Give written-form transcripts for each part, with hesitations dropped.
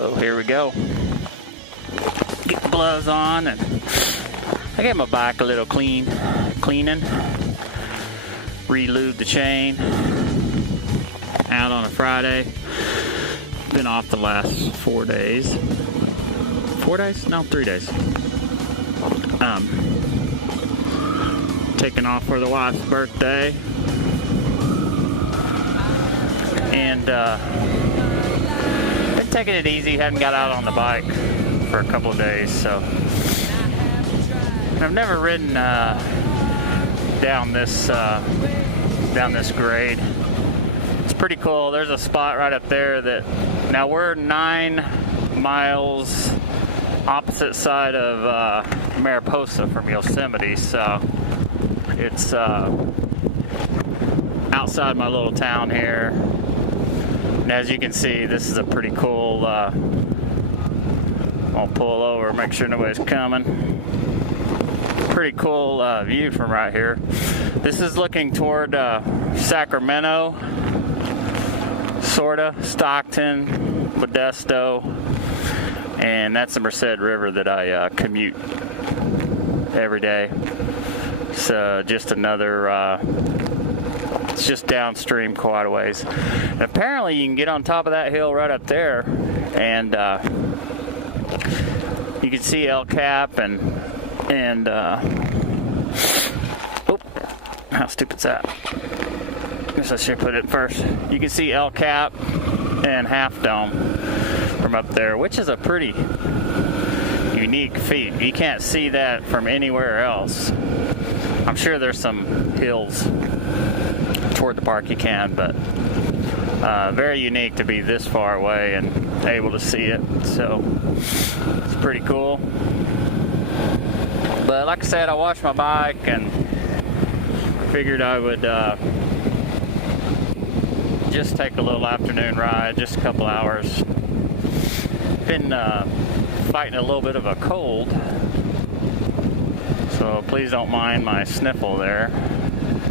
So here we go. Get the gloves on, and I gave my bike a little cleaning. Re-lubed the chain. Out on a Friday. Been off the last 4 days. 4 days? No, 3 days. Taking off for the wife's birthday. And been taking it easy. Hadn't got out on the bike for a couple of days, so I've never ridden down this grade. It's pretty cool. There's a spot right up there that now we're 9 miles opposite side of Mariposa from Yosemite, so it's outside my little town here. And as you can see, this is a pretty cool, I'll pull over, make sure nobody's coming. Pretty cool view from right here. This is looking toward Sacramento, sorta, Stockton, Modesto, and that's the Merced River that I commute every day. So just another, it's just downstream quite a ways. And apparently you can get on top of that hill right up there, and you can see El Cap and oh, how stupid's that? Guess I should put it first. You can see El Cap and Half Dome from up there, which is a pretty unique feat. You can't see that from anywhere else. I'm sure there's some hills toward the park you can, but very unique to be this far away and able to see it. So it's pretty cool. But like I said, I washed my bike and figured I would just take a little afternoon ride, just a couple hours. Been fighting a little bit of a cold, so please don't mind my sniffle there.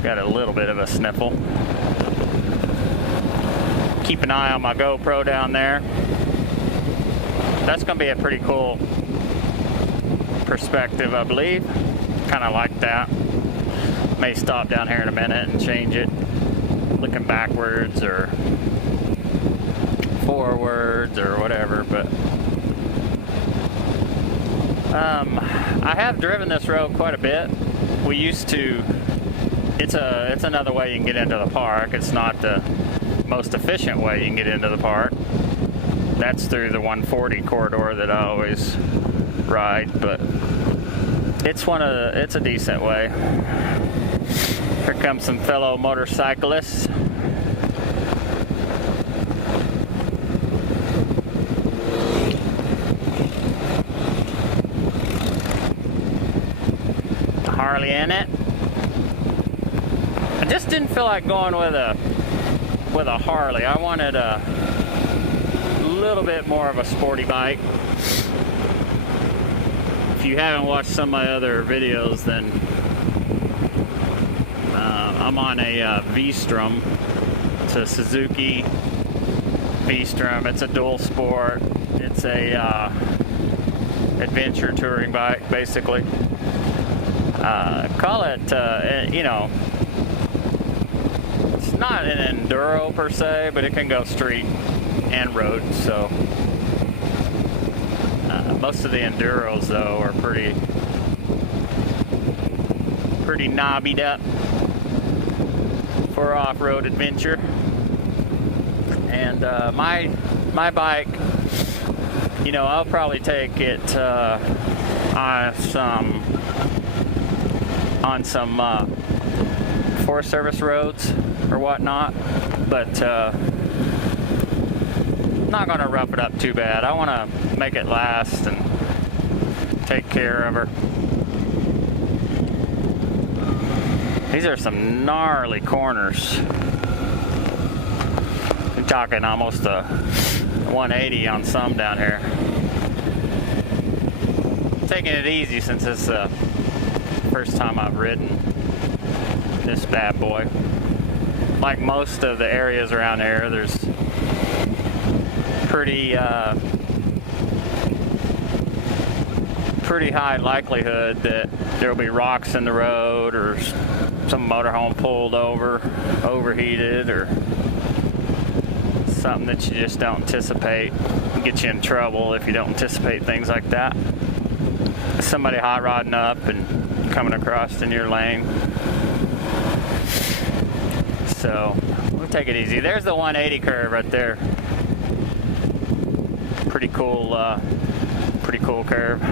Got a little bit of a sniffle. Keep an eye on my GoPro down there. That's going to be a pretty cool perspective, I believe. Kind of like that. May stop down here in a minute and change it, looking backwards or forwards or whatever. But I have driven this road quite a bit. We used to. It's another way you can get into the park. It's not the most efficient way you can get into the park. That's through the 140 corridor that I always ride, but it's a decent way. Here comes some fellow motorcyclists. Harley in it. I just didn't feel like going with a Harley. I wanted a little bit more of a sporty bike. If you haven't watched some of my other videos, then I'm on a V-Strom. It's a Suzuki V-Strom. It's a dual sport. It's a adventure touring bike, basically. Call it, you know, it's not an enduro per se, but it can go street and road. So most of the enduros, though, are pretty knobbied up for off-road adventure. And my bike, you know, I'll probably take it on some Forest Service roads or whatnot, but not going to rough it up too bad. I want to make it last and take care of her. These are some gnarly corners. I'm talking almost a 180 on some down here. Taking it easy since it's the first time I've ridden this bad boy. Like most of the areas around here, there's pretty pretty high likelihood that there'll be rocks in the road or some motorhome pulled over, overheated, or something that you just don't anticipate. Can get you in trouble if you don't anticipate things like that. Somebody hot rodding up and coming across in your lane. So we'll take it easy. There's the 180 curve right there. Pretty cool curve.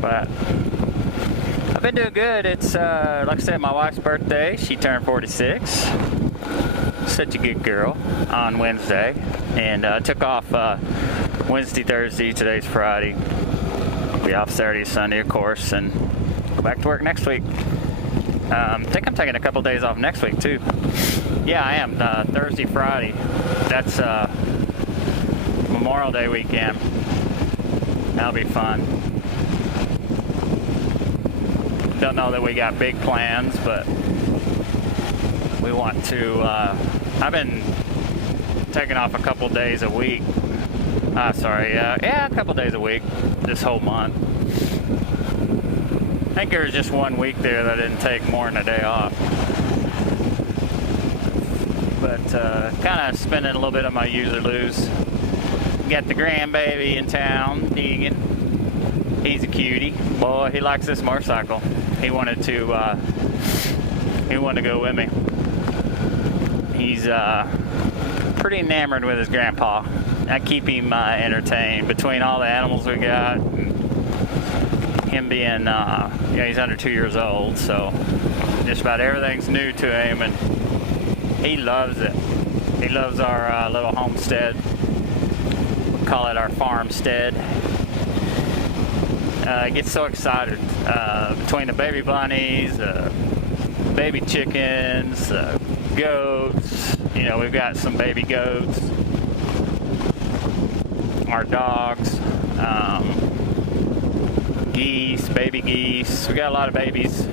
But I've been doing good. It's like I said, my wife's birthday. She turned 46. Such a good girl on Wednesday, and took off Wednesday, Thursday. Today's Friday. Be off Saturday, Sunday, of course, and go back to work next week. I think I'm taking a couple days off next week too. Yeah, I am. Thursday, Friday. That's Memorial Day weekend. That'll be fun. Don't know that we got big plans, but we want to. I've been taking off a couple days a week. A couple days a week this whole month. I think there was just 1 week there that I didn't take more than a day off. But kind of spending a little bit of my use or lose. Got the grandbaby in town, Deegan. He's a cutie. Boy, he likes this motorcycle. He wanted to go with me. He's pretty enamored with his grandpa. I keep him entertained between all the animals we got. And him being, he's under 2 years old, so just about everything's new to him, and he loves it. He loves our little homestead. We call it our farmstead. He gets so excited between the baby bunnies, baby chickens, goats. You know, we've got some baby goats. Our dogs, geese, baby geese. We got a lot of babies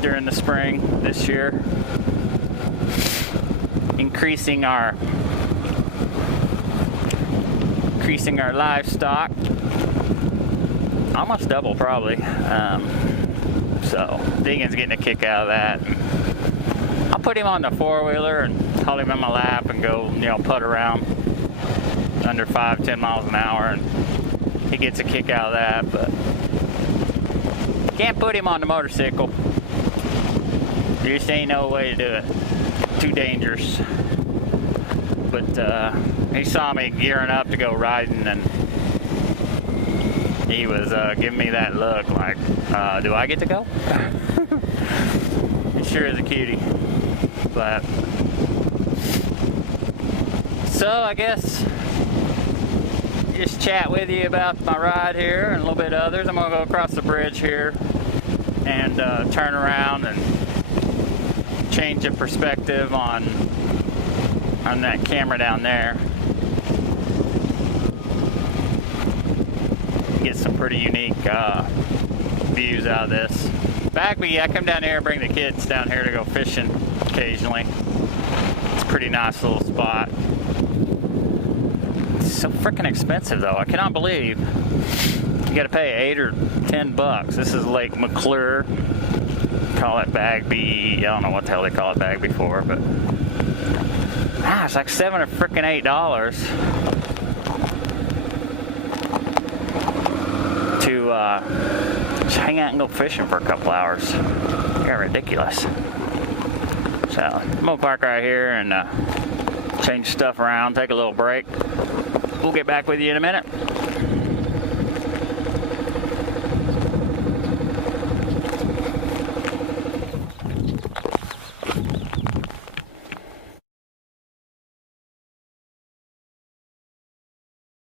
during the spring this year. Increasing our livestock. Almost double probably. So Deegan's getting a kick out of that. I'll put him on the four-wheeler and hold him in my lap and go, putt around under 5-10 miles an hour, and he gets a kick out of that. But can't put him on the motorcycle. There just ain't no way to do it. Too dangerous. But he saw me gearing up to go riding, and he was giving me that look like, do I get to go? He sure is a cutie. But so I guess just chat with you about my ride here and a little bit of others. I'm gonna go across the bridge here and turn around and change the perspective on that camera down there. Get some pretty unique views out of this. Bagby, I come down here and bring the kids down here to go fishing occasionally. It's a pretty nice little spot. It's so freaking expensive though. I cannot believe you gotta pay $8 or $10. This is Lake McClure. Call it Bagby. I don't know what the hell they call it Bagby for, but it's like $7 or freaking $8 to just hang out and go fishing for a couple hours. They're ridiculous. So I'm gonna park right here and change stuff around, take a little break. We'll get back with you in a minute.